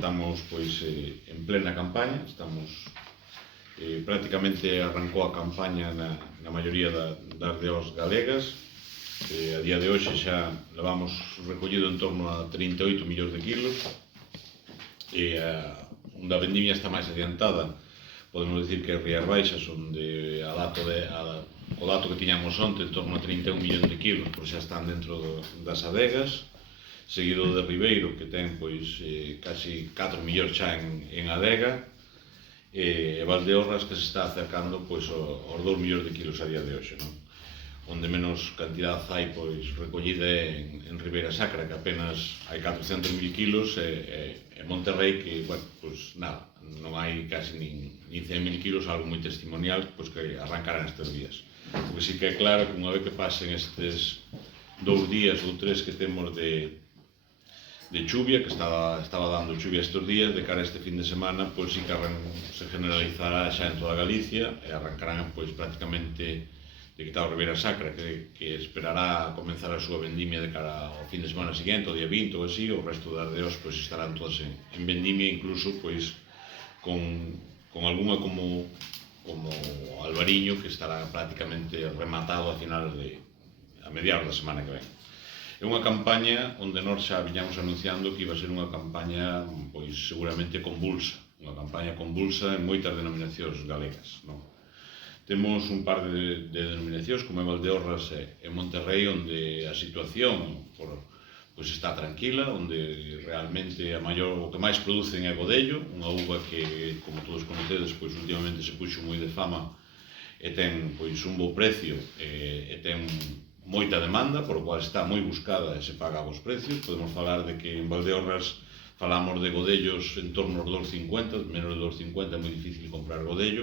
Estamos pois en plena campaña, prácticamente arrancou a campaña na maioría das deos galegas. A día de hoxe xa levamos recollido en torno a 38 millóns de kilos, e onde a vendimia está máis adiantada podemos dicir que é Rías Baixas, onde o dato que tiñamos onte en torno a 31 millóns de kilos, pois xa están dentro das adegas, seguido de Ribeiro, que ten pois casi 4 millóns xa en adega, e Valdeorras, que se está acercando pois aos 2 millóns de kilos a día de hoxe, non? Onde menos cantidad hai pois recollida en Ribeira Sacra, que apenas hai 400.000 kilos, e Monterrei, que, bueno, pois nada, non hai casi nin 100.000 kilos, algo moi testimonial, pois que arrancarán estes días. O que sí que é claro que unha vez que pasen estes 2 días ou 3 que temos de chuvia, que estaba dando chuvia estes días, de cara a este fin de semana, pois sí que se generalizará xa en toda Galicia e arrancarán pois prácticamente de quitar o Ribeira Sacra, que esperará comenzar a súa vendimia de cara ao fin de semana seguinte, o día 20 ou así. O resto das deos pois estarán todas en vendimia, incluso pois con algunha como Albariño, que estará prácticamente rematado a mediados da semana que ven. É unha campaña onde nós xa viñamos anunciando que iba a ser unha campaña pois seguramente convulsa, en moitas denominacións galegas, non? Temos un par de denominacións como é Valdeorras e Monterrei, onde a situación pois está tranquila, onde realmente o que máis producen é Godello, unha uva que, como todos conocedes, pois últimamente se puxo moi de fama e ten pois un bo precio e ten moita demanda, por o cual está moi buscada e se paga a bons precios. Podemos falar de que en Valdeorras falamos de godellos en torno aos 2,50, menos de 2,50 é moi difícil comprar godello,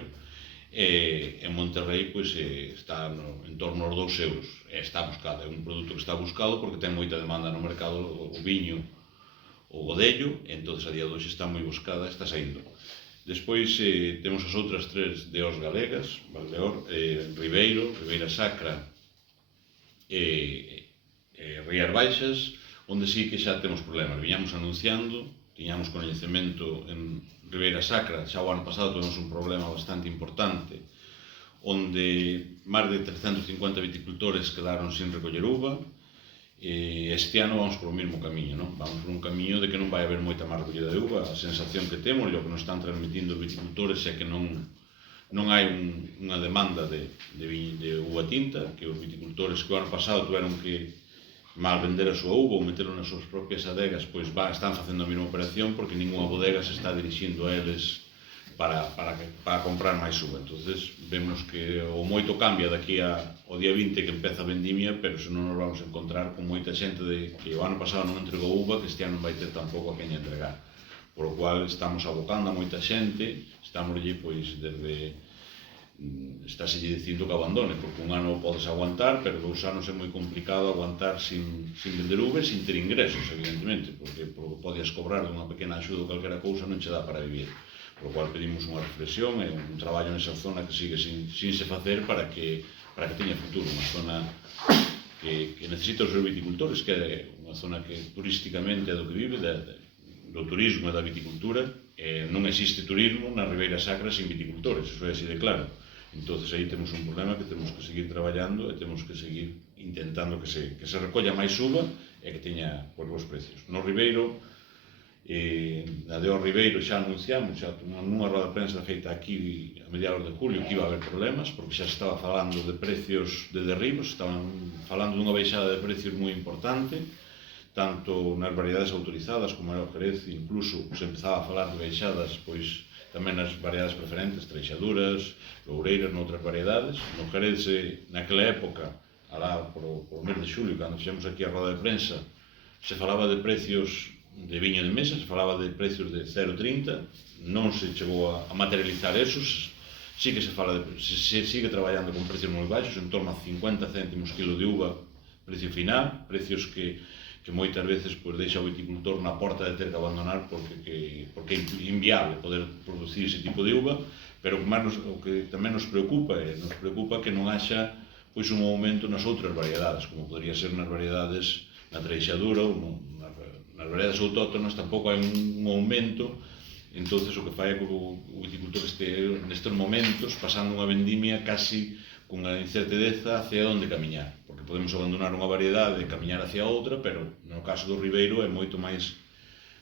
e en Monterrei pois está en torno aos 2 euros, e está buscada, é un produto que está buscado porque ten moita demanda no mercado, o viño, o godello, e entón a día de hoxe está moi buscada, está saindo. Despois temos as outras 3 deos galegas, Ribeiro, Ribeira Sacra e Rías Baixas, onde sí que xa temos problemas. Viñamos anunciando, tiñamos coñecemento en Ribeira Sacra, xa o ano pasado tuvemos un problema bastante importante, onde máis de 350 viticultores quedaron sin recoller uva, e este ano vamos por o mesmo camiño, non? Vamos por un camiño de que non vai haber moita máis recollida de uva. A sensación que temos, e o que nos están transmitindo os viticultores, é que non hai unha demanda de uva tinta, que os viticultores que o ano pasado tuveron que mal vender a súa uva ou meterlo nas súas propias adegas, pois están facendo a mesma operación, porque ninguna bodega se está dirixindo a eles para comprar máis uva. Entonces vemos que o moito cambia daqui ao día 20 que empeza a vendimia, pero se non nos vamos a encontrar con moita xente que o ano pasado non entregou uva, que este ano non vai ter tampouco a quen entregar. Por o cual estamos abocando a moita xente, estámoslle pois estáse dicindo que abandone, porque un ano podes aguantar, pero 2 anos é moi complicado aguantar sin vender uva e sin ter ingresos, evidentemente, porque podías cobrar dunha pequena axuda ou calquera cousa, non che dá para vivir. Por o cual pedimos unha reflexión e un traballo nesa zona que sigue sin se facer para que teña futuro, unha zona que necesita os seus viticultores, que é unha zona que turísticamente é do que vive, do turismo e da viticultura. Non existe turismo na Ribeira Sacra sin viticultores, iso é así de claro. Entón aí temos un problema que temos que seguir traballando e temos que seguir intentando que se recolla máis uva e que teña bons precios. No Ribeiro, na Deo Ribeiro xa anunciamos, xa nunha roda de prensa feita aquí a mediados de julio, que iba a haber problemas, porque xa se estaba falando de precios de derribos, estaban falando dunha baixada de precios moi importante, tanto nas variedades autorizadas como era o Jerez, incluso se empezaba a falar de baixadas pois tamén nas variedades preferentes, treixaduras, loureiras, noutras variedades. No Jerez, naquela época, alá por o mes de xulio, cando fixemos aquí a roda de prensa, se falaba de precios de viño de mesa, se falaba de precios de 0,30, non se chegou a materializar esos, sí que se sigue traballando con precios moi baixos, en torno a 50 céntimos kilo de uva, precio final, precios que moitas veces deixa o viticultor na porta de ter que abandonar porque é inviable poder producir ese tipo de uva. Pero o que tamén nos preocupa que non haxa pois un aumento nas outras variedades, como podría ser nas variedades na treixadura ou nas veredas autóctonas tampouco hai un aumento, entonces o que fai é que o viticultor este nestes momentos pasando unha vendimia casi cunha incerteza hacia onde camiñar, porque podemos abandonar unha variedade e camiñar hacia outra, pero no caso do Ribeiro é moito máis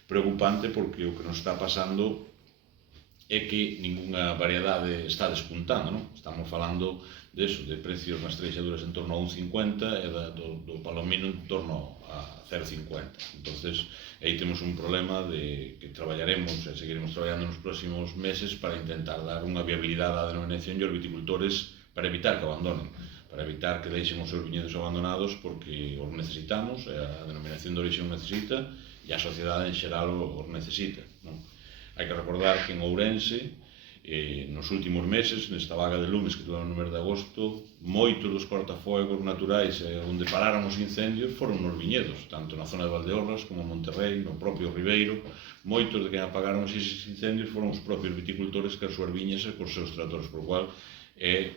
preocupante porque o que nos está pasando é que ningunha variedade está despuntando, non? Estamos falando de precios nas treixaduras en torno a 1,50 e do palomino en torno a 0,50. Entonces, aí temos un problema de que traballaremos e seguiremos traballando nos próximos meses para intentar dar unha viabilidade á denominación e aos viticultores para evitar que abandonen, para evitar que deixen os seus viñedos abandonados porque os necesitamos, a denominación de orixe os necesita e a sociedade en xeral os necesita, non? Hai que recordar que en Ourense, nos últimos meses, nesta vaga de lumes que tuvemos no mes de agosto, moitos dos cortafuegos naturais onde pararon os incendios foron nos viñedos, tanto na zona de Valdeorras como en Monterrey, no propio Ribeiro. Moitos de quen apagaron eses incendios foron os propios viticultores que as súas viñas e cos seus tratores, por cual é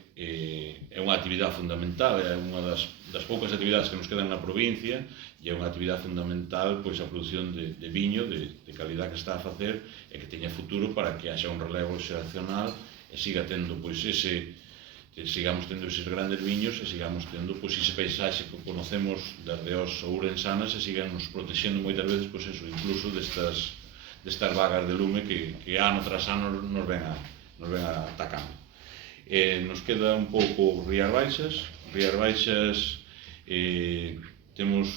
unha actividade fundamental, é unha das poucas actividades que nos quedan na provincia e é unha actividade fundamental pois a produción de viño de calidad que está a facer e que teña futuro para que haxa un relevo xeracional e siga tendo pois sigamos tendo eses grandes viños e sigamos tendo pois ese paisaxe que conocemos das reós ourensanas e sigan nos protexendo moitas veces pois eso, incluso destas vagas de lume que ano tras ano nos ven atacando. Nos queda un pouco Rías Baixas temos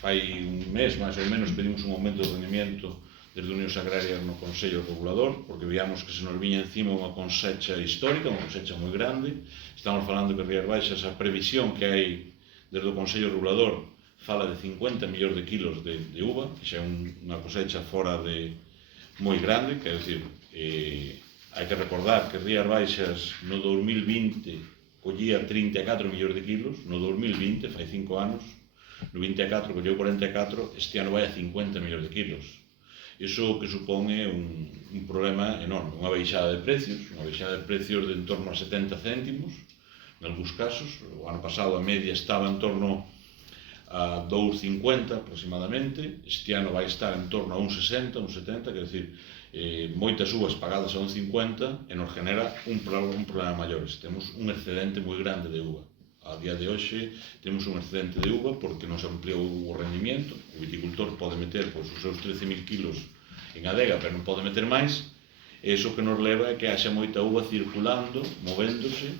fai un mes máis ou menos pedimos un aumento de rendimiento desde Unións Agrarias no Consello Regulador porque veíamos que se nos viña encima unha cosecha histórica, unha cosecha moi grande. Estamos falando que Rías Baixas a previsión que hai desde o Consello Regulador fala de 50 millóns de kilos de uva, que xa é unha cosecha fora de moi grande, quer dizer, hai que recordar que Rías Baixas no 2020 collía 34 millóns de kilos, no 2020, fai 5 anos, no 24 colleu 44, este ano vai a 50 millóns de kilos. Iso que supón é un problema enorme, unha baixada de precios de en torno a 70 céntimos, en algúns casos. O ano pasado a media estaba en torno a 2,50 aproximadamente, este ano vai estar en torno a 1,60, 1,70, quer dizer, moitas uvas pagadas a 1,50 e nos genera un problema maiores. Temos un excedente moi grande de uva. A día de hoxe temos un excedente de uva porque nos ampliou o rendimiento. O viticultor pode meter os seus 13.000 kilos en adega, pero non pode meter máis. E iso que nos leva é que haxa moita uva circulando, movéndose,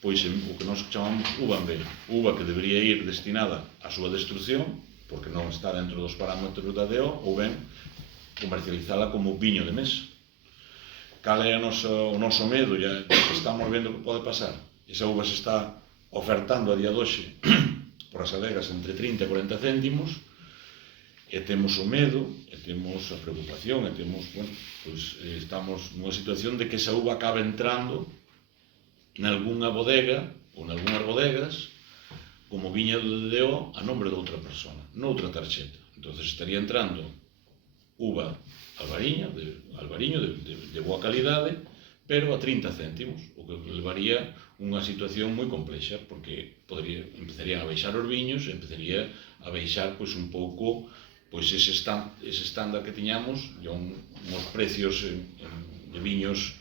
pois o que nós chamamos uva en B. Uva que debería ir destinada á súa destrucción, porque non está dentro dos parámetros da DO, ou ben comercializala como viño de mesa. Cal é o noso medo? Ya estamos vendo que pode pasar. Esa uva se está ofertando a día de hoxe por as adegas entre 30 e 40 céntimos e temos o medo, e temos a preocupación, e temos, pois estamos nunha situación de que esa uva acabe entrando nalgúnha bodega ou nalgúnas bodegas como viña do DO a nombre de outra persona, noutra tarxeta. Entón estaría entrando uva albariño de boa calidade, pero a 30 céntimos, o que levaría unha situación moi complexa, porque empezarían a baixar os viños, empezaría a baixar pois un pouco pois ese estándar que tiñamos, e uns precios de viños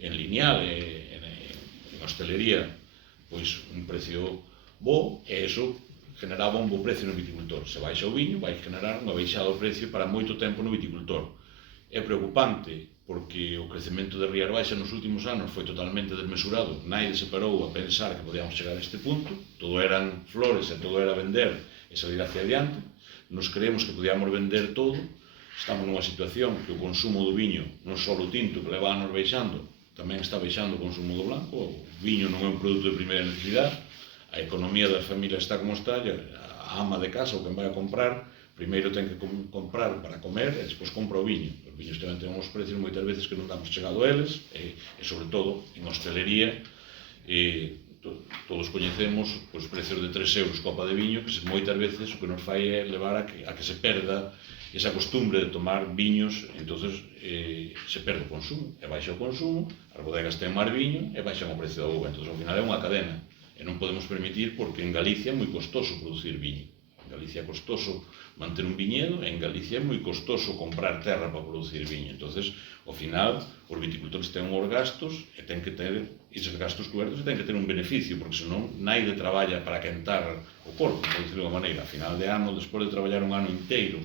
en lineal e en hostelería, pois un precio bo, e iso generaba un bo precio no viticultor. Se baixa o viño, vai generar unha baixada do precio para moito tempo no viticultor. É preocupante porque o crecemento de Rías Baixas nos últimos anos foi totalmente desmesurado. Naide se parou a pensar que podíamos chegar a este punto. Todo eran flores e todo era vender e salir hacia adiante. Nos creemos que podíamos vender todo. Estamos nunha situación que o consumo do viño, non só o tinto que leva anos baixando, tamén está baixando o consumo do blanco. O viño non é un produto de primeira necesidade. A economía das familias está como está, a ama de casa, o que vai a comprar, primeiro ten que comprar para comer e despois compra o viño. Os viños tamén ten uns precios moitas veces que non damos chegado a eles, e sobre todo en hostelería, todos coñecemos os precios de 3 euros copa de viño, que moitas veces o que nos fai é levar a que se perda esa costumbre de tomar viños, entonces se perde o consumo, e baixa o consumo, as bodegas ten máis viño e baixan o precio da uva, entonces ao final é unha cadena. E non podemos permitir porque en Galicia é moi costoso producir viño. Galicia é costoso manter un viñedo, e en Galicia é moi costoso comprar terra para producir viño. Entonces, ao final, os viticultores ten uns gastos e ten que ter esos gastos cobertos e ten que ter un beneficio, porque senón naide traballa para quentar o corpo, por decirlo de unha maneira. A final de ano, despois de traballar un ano inteiro,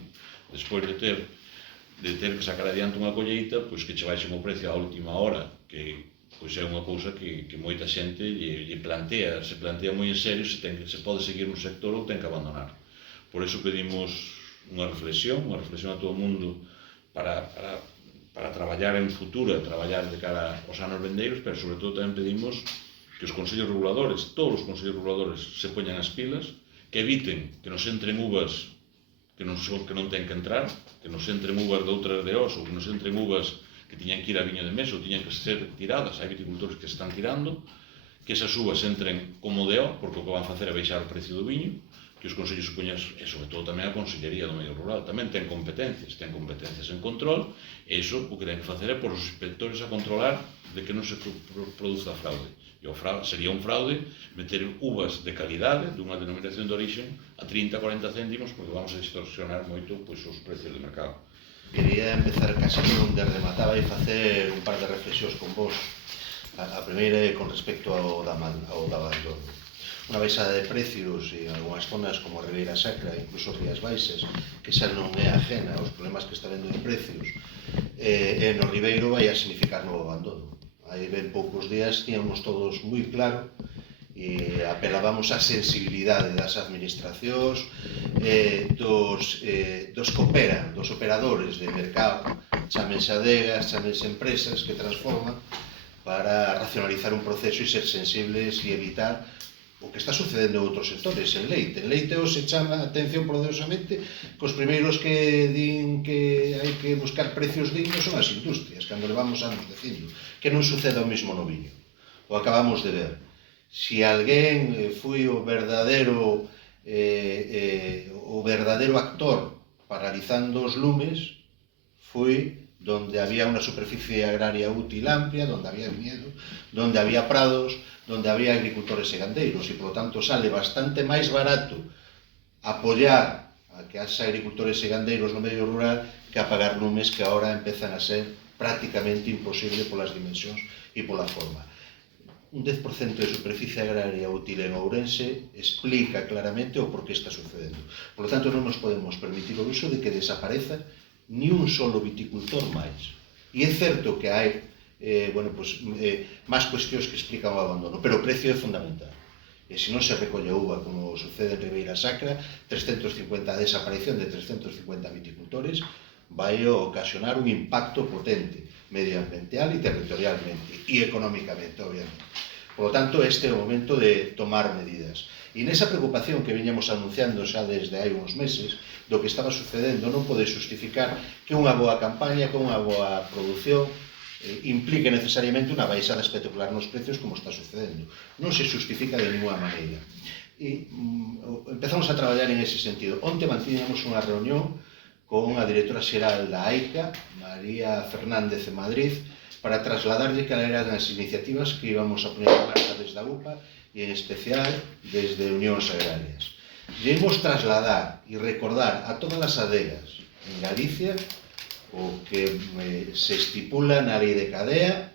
despois de ter que sacar adiante unha colleita, pois que che baixen o precio á última hora, que pois é unha cousa que moita xente lle plantea, se plantea moi en serio se pode seguir no sector ou ten que abandonar. Por iso pedimos unha reflexión a todo o mundo para traballar en futuro, traballar de cara aos anos vindeiros, pero sobre todo tamén pedimos que os consellos reguladores, todos os consellos reguladores, se poñan as pilas, que eviten que nos entren uvas que non ten que entrar, que nos entren uvas de outras DOs, ou que nos entren uvas que tiñan que ir a viño de mesa ou tiñan que ser tiradas, hai viticultores que se están tirando, que esas uvas entren como DO, porque o que van facer é baixar o precio do viño, que os consellos supoñas, e sobre todo tamén a Consellería do Medio Rural, tamén ten competencias en control, e iso o que ten que facer é por os inspectores a controlar de que non se produza fraude. E o fraude sería un fraude meter uvas de calidade dunha denominación de origen a 30-40 céntimos, porque vamos a distorsionar moito os precios do mercado. Quería empezar casi onde remataba e facer un par de reflexións con vos. A primeira é con respecto ao abandono. Unha baixada de precios en algunhas zonas como a Ribeira Sacra, incluso Rías Baixas, que xa non é ajena aos problemas que está vendo de precios, e no Ribeiro vai a significar novo abandono. Hai ben poucos días tíamos todos moi claro e apelábamos á sensibilidade das administracións, dos que operan, dos operadores de mercado, chámense adegas, chámense empresas que transforman, para racionalizar un proceso e ser sensibles e evitar o que está sucedendo en outros sectores. En leite se chama a atención poderosamente que os primeiros que din que hai que buscar precios dignos son as industrias, cando levamos anos dicindo que non suceda o mismo no viño. O acabamos de ver. Si alguén foi o verdadeiro actor paralizando os lumes, foi donde había unha superficie agraria útil amplia, donde había viñedo, donde había prados, donde había agricultores e gandeiros, e, por lo tanto, sale bastante máis barato apoiar a que haxa agricultores e gandeiros no medio rural que apagar lumes que agora empezan a ser prácticamente imposible polas dimensións e pola forma. Un 10% de superficie agraria útil en Ourense explica claramente o por que está sucedendo. Por lo tanto, non nos podemos permitir o uso de que desapareza ni un solo viticultor máis. E é certo que hai máis cuestións que explican o abandono, pero o precio é fundamental. E se non se recolle uva, como sucede en Ribeira Sacra, a desaparición de 350 viticultores vai ocasionar un impacto potente medioambiental e territorialmente e económicamente, obviamente. Por lo tanto, este é o momento de tomar medidas. E nesa preocupación que viñamos anunciando xa desde hai uns meses do que estaba sucedendo, non pode justificar que unha boa campaña, que unha boa produción implique necesariamente unha baixada espectacular nos precios como está sucedendo. Non se justifica de ninguna maneira. E empezamos a traballar en ese sentido. Onte mantiñamos unha reunión con a directora xeral da AICA, María Fernández de Madrid, para trasladarlle cal eran as iniciativas que íbamos a poner en marcha desde a UPA e en especial desde Unións Agrarias. Debemos trasladar e recordar a todas as adegas en Galicia o que se estipula na lei de cadea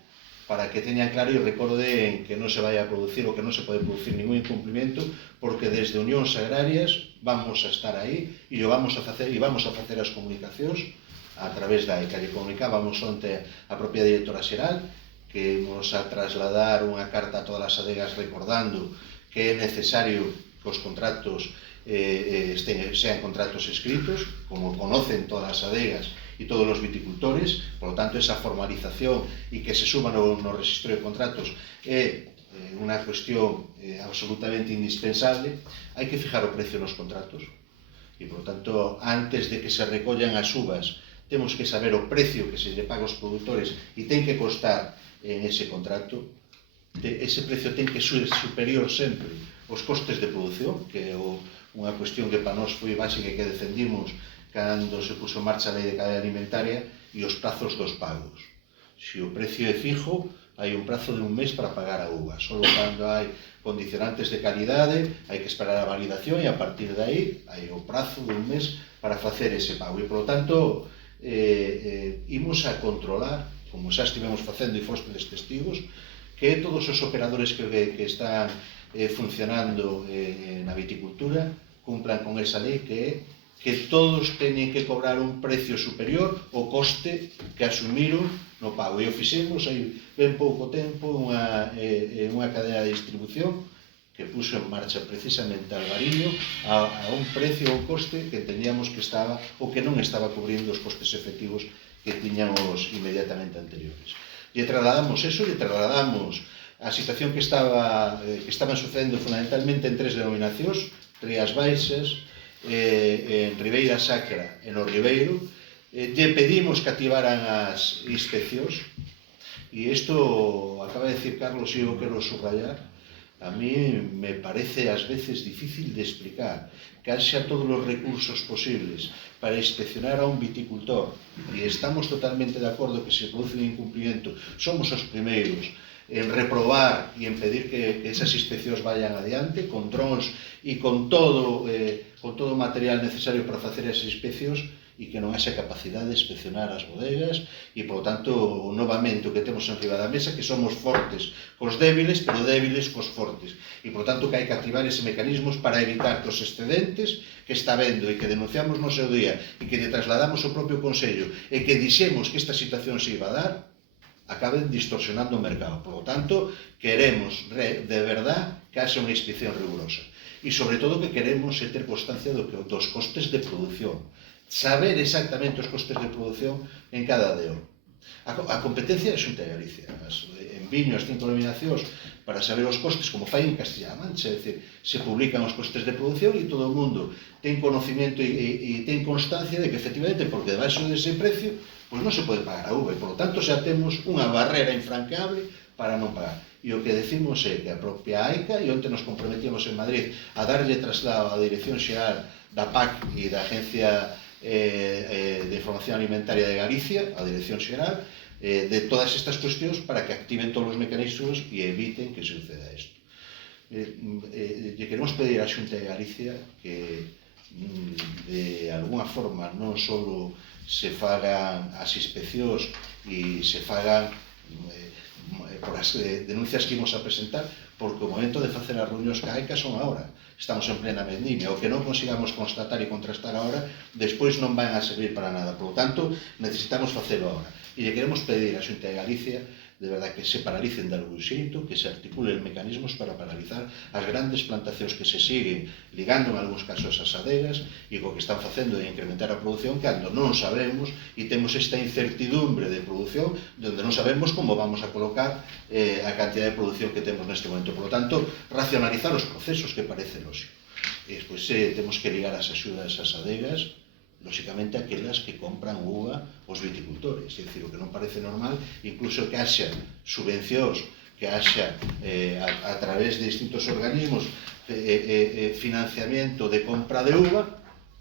para que teñan claro e recorden que non se vai a producir ou que non se pode producir ningún incumplimiento, porque desde Unións Agrarias vamos a estar aí e vamos a facer as comunicacións a través da ECA. E comunicábamos onte a propia directora xeral que vamos a trasladar unha carta a todas as adegas recordando que é necesario que os contratos sean contratos escritos, como conocen todas as adegas e todos os viticultores. Por lo tanto, esa formalización e que se suba no registro de contratos é unha cuestión absolutamente indispensable. Hai que fijar o precio nos contratos e, por lo tanto, antes de que se recollan as uvas, temos que saber o precio que se lle paga aos produtores e ten que constar en ese contrato. Ese precio ten que ser superior sempre aos costes de produción, que é unha cuestión que para nós foi básica e que defendimos cando se puso en marcha a lei de cadea alimentaria, e os prazos dos pagos. Se o precio é fijo, hai un prazo de un mes para pagar a uva. Solo cando hai condicionantes de calidade hai que esperar a validación e a partir de aí hai o prazo de un mes para facer ese pago. E, polo tanto, imos a controlar, como xa estivemos facendo e fostes testigos, que todos os operadores que están funcionando na viticultura cumplan con esa lei que todos teñen que cobrar un precio superior ao coste que asumiron no pago. E o fixemos hai ben pouco tempo unha cadea de distribución que puxo en marcha precisamente Albariño a un precio ou coste que entendíamos que estaba ou que non estaba cubrindo os costes efectivos que tiñamos inmediatamente anteriores. E trasladamos eso, e trasladamos a situación que estaban sucedendo fundamentalmente en tres denominacións: Rías Baixas, en Ribeira Sacra e no Ribeiro. Lle pedimos que activaran as inspeccións, e isto acaba de decir Carlos e eu quero subrayar. A mí me parece ás veces difícil de explicar que haxa todos os recursos posibles para inspeccionar a un viticultor, e estamos totalmente de acordo que se produce un incumplimiento, somos os primeiros en reprobar e en pedir que esas inspeccións vayan adiante, con drons e con todo o material necesario para facer esas inspeccións, e que non haxa capacidade de inspeccionar as bodegas, e, polo tanto, novamente o que temos en riba da mesa, que somos fortes cos débiles, pero débiles cos fortes. E, polo tanto, que hai que activar ese mecanismos para evitar que os excedentes que está vendo e que denunciamos no seu día e que lle trasladamos ao propio Consello e que dixemos que esta situación se iba a dar, acaben distorsionando o mercado. Por lo tanto, queremos de verdad que haxa unha inspección rigurosa. E, sobre todo, que queremos ter constancia dos costes de produción. Saber exactamente os costes de produción en cada DO. A competencia é Xunta de Galicia. En viño, as 5 denominacións, para saber os costes, como fai en Castilla-La Mancha, é dicir, se publican os costes de produción e todo o mundo ten conocimiento e ten constancia de que, efectivamente, porque debaixo dese precio, pois non se pode pagar a uva, e, por lo tanto, xa temos unha barrera infranqueable para non pagar. E o que decimos é que a propia AICA, e onte nos comprometimos en Madrid a darlle traslado á Dirección Xeral da PAC e da Agencia de Información Alimentaria de Galicia, a Dirección Xeral, de todas estas cuestións para que activen todos os mecanismos e eviten que suceda isto. Lle queremos pedir á Xunta de Galicia que de alguna forma non só se fagan as inspeccións e se fagan por as denuncias que imos a presentar, porque o momento de facer as reunións ca AICA son agora. Estamos en plena vendimia. O que non consigamos constatar e contrastar agora, despois non van a servir para nada. Por lo tanto, necesitamos facelo agora. E lle queremos pedir á Xunta de Galicia, de verdad, que se paralicen de algún xeito, que se articulen mecanismos para paralizar as grandes plantacións que se siguen ligando en algúns casos as adegas e co que están facendo de incrementar a produción cando non sabemos e temos esta incertidumbre de produción onde non sabemos como vamos a colocar a cantidad de produción que temos neste momento. Por lo tanto, racionalizar os procesos, que parece lógico. E despois temos que ligar as axudas ás adegas, lóxicamente aquelas que compran uva os viticultores. É dicir, o que non parece normal, incluso que haxa subvencións, que haxa a través de distintos organismos financiamiento de compra de uva,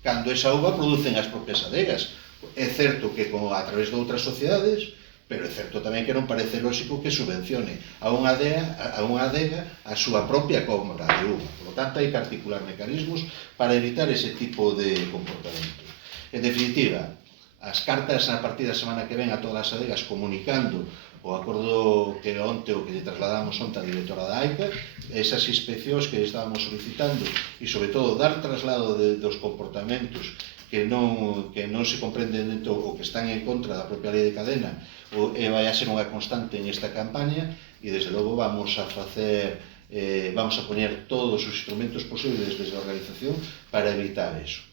cando esa uva producen as propias adegas. É certo que a través de outras sociedades, pero é certo tamén que non parece lógico que subvencione a unha adega a súa propia compra de uva. Por lo tanto, hai que articular mecanismos para evitar ese tipo de comportamentos. En definitiva, as cartas a partir da semana que ven a todas as adegas comunicando o acordo que onte o que lle trasladamos onte a directora da AICA, esas inspeccións que estábamos solicitando e, sobre todo, dar traslado dos comportamentos que non se comprenden dentro ou que están en contra da propia lei de cadena, vai a ser unha constante en esta campaña, e, desde logo, vamos a poñer todos os instrumentos posibles desde a organización para evitar eso.